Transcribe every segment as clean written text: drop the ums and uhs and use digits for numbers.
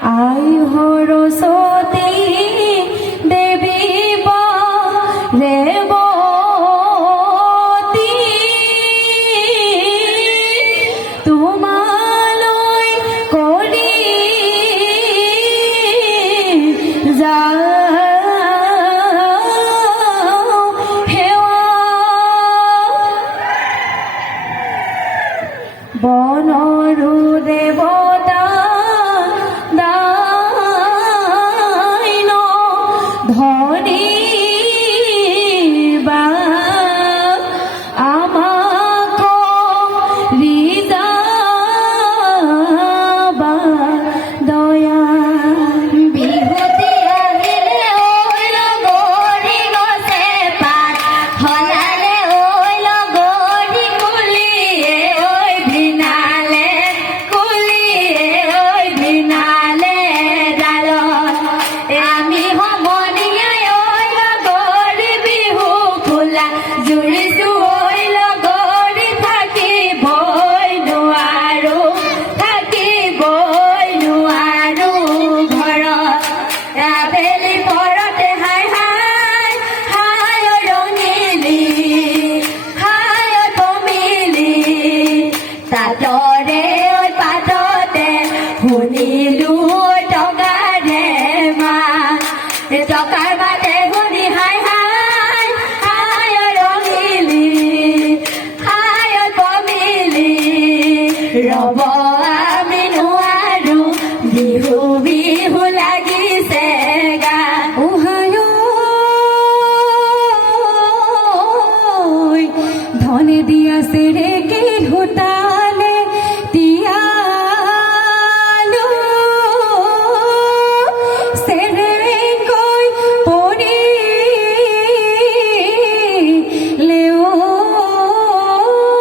আই সৰস্বতী দেৱী ৰেৱতী তোমালৈ কৰি বনৰু দেৱতা দাইন ধনী বা আমাক ৰিজাবা দয়া বিহুতি আহিলে ঐ লগৰী গছে পাত সলালে ঐ লগৰী কুলিয়ে ঐ ভিনালে কুলিয়ে ঐ ভিনালে ডালত আমি সমনীয়াই ঐ লগৰী বিহু খোলা জুৰিছো ঐ লগৰী থাকিবই নোৱাৰো ঘৰত আবেলি পৰতে হাই হাই হাই ৰঙিলি হাই কমিলি তাতৰে পাততে শুনিলো টকাৰে মাত টকাৰ বাদে শুনি হাই হাই হাই ৰঙিলি হাই কমিলি ৰব আমি নোৱাৰো বিহু বিহু লাগিছে গা ধনে দিয়া সেৰেকে হোতালে তিয়ালো সেৰে কই পড়ি লেও মন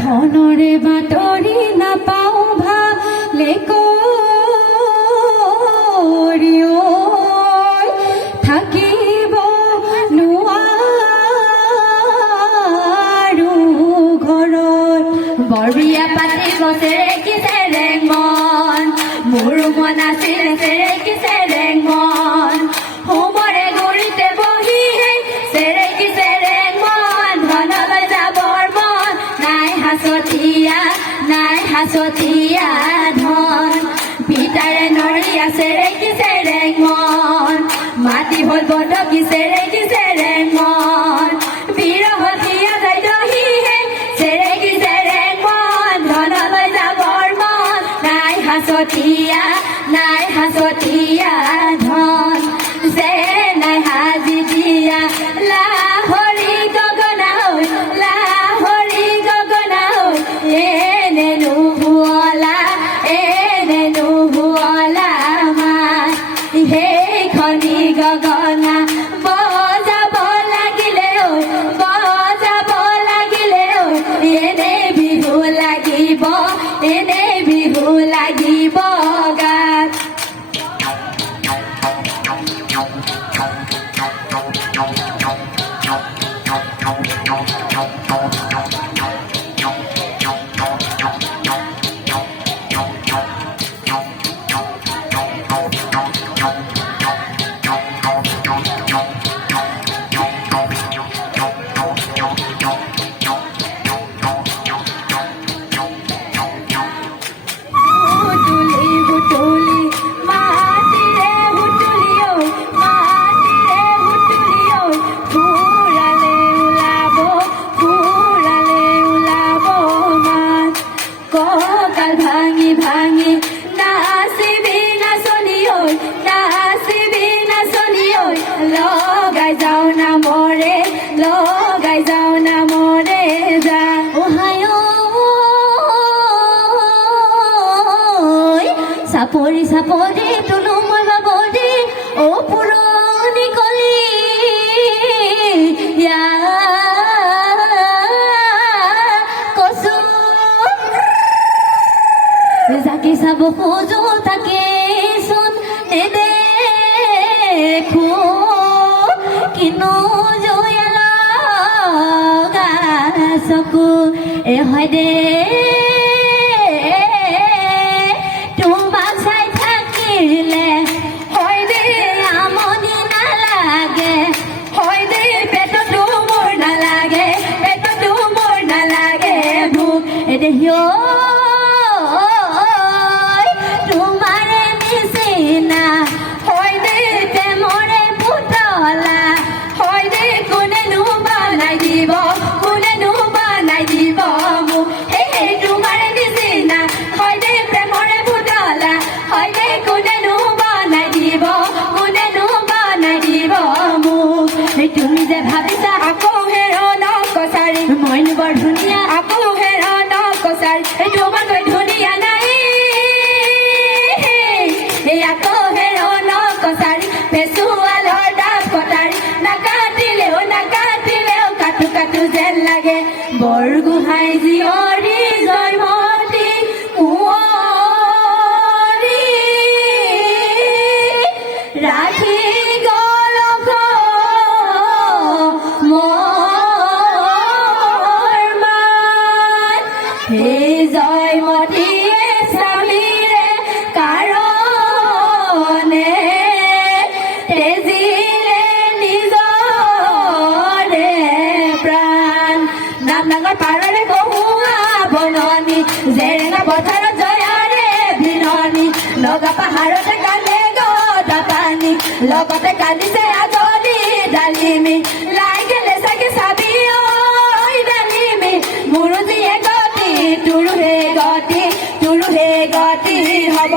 ধনৰে বাতৰি নাপাও ভালে কৰিও থাকিব নোৱাৰো ঘৰত বৰবিয়া পাতিব চেৰেকি চেৰেং মন মোৰ মন আছিল চেৰেকি চেৰেং মন হোমৰে গুৰিতে বহি চেৰেকি চেৰেং মন ধনলৈ যাবৰ মন নাই হাঁচতীয়া ধন পিতাৰে নৰিয়া চেৰেকি চেৰেং মন মাটি হ'ল বদকি চেৰেকি চেৰেং মন বিৰহতীয়া যায় দহি চেৰেকি চেৰেং মন ধনলৈ যাবৰ মন নাই হাঁচতীয়া ধন যে নাই হাজি দিয়া লাহৰি গগনা এনে নুহুৱলা মাত সেইখনি গগনা বজাব লাগিলে এনে বিহু লাগিব গাত লগাই যাও না মরে যা চাপৰি তুলো মই বাগৰি ও পুৰণি কলি কচু যাকে চাব খোজো তাকে চোন নেদেখো কিনো জয়ালা চকু এ হয় দে দেহিও তোমাৰে নিচিনা হয় দে প্ৰেমৰে পুতলা হয় দে কোনেনো বনাই দিব কোনেনো বনাই দিব মোক এই তোমাৰ নিচিনা হয় দে প্ৰেমৰে পুতলা হয় দে কোনেনো বনাই দিব কোনেনো বনাই দিব মোক তুমি যে ভাবিছা আকৌ হেৰণ কছাৰী মইনো বৰ ধুনীয়া আকৌ হেৰণ কছাৰী তোমাতকৈ ধুনীয়া নাই এই আকৌ হেৰণ কছাৰী পেচুৱালৰ ডাব কটাৰী নাকাটিলেও কাটো কাটো যেন লাগে বৰগোহাঁই জীয়ৰী জয়মতী কুঁৱৰী ৰাখি গ'ল মোৰ মান সেই জয়মতীয়ে স্বামীৰে কাৰণে তেজিলে নিজৰে প্ৰাণ নাম ডাঙৰ পাৰৰে কহুৱা বননি জেৰেঙা পথাৰত জয়াৰে বিৰণি নগা পাহাৰতে কান্দে গদা পানী লগতে কান্দিছে আগলি ডালিমি লাই গেলে চাগে চাবি ঐ ডালিমি মোৰো যিয়ে গতি তোৰো হে গতি হ'ব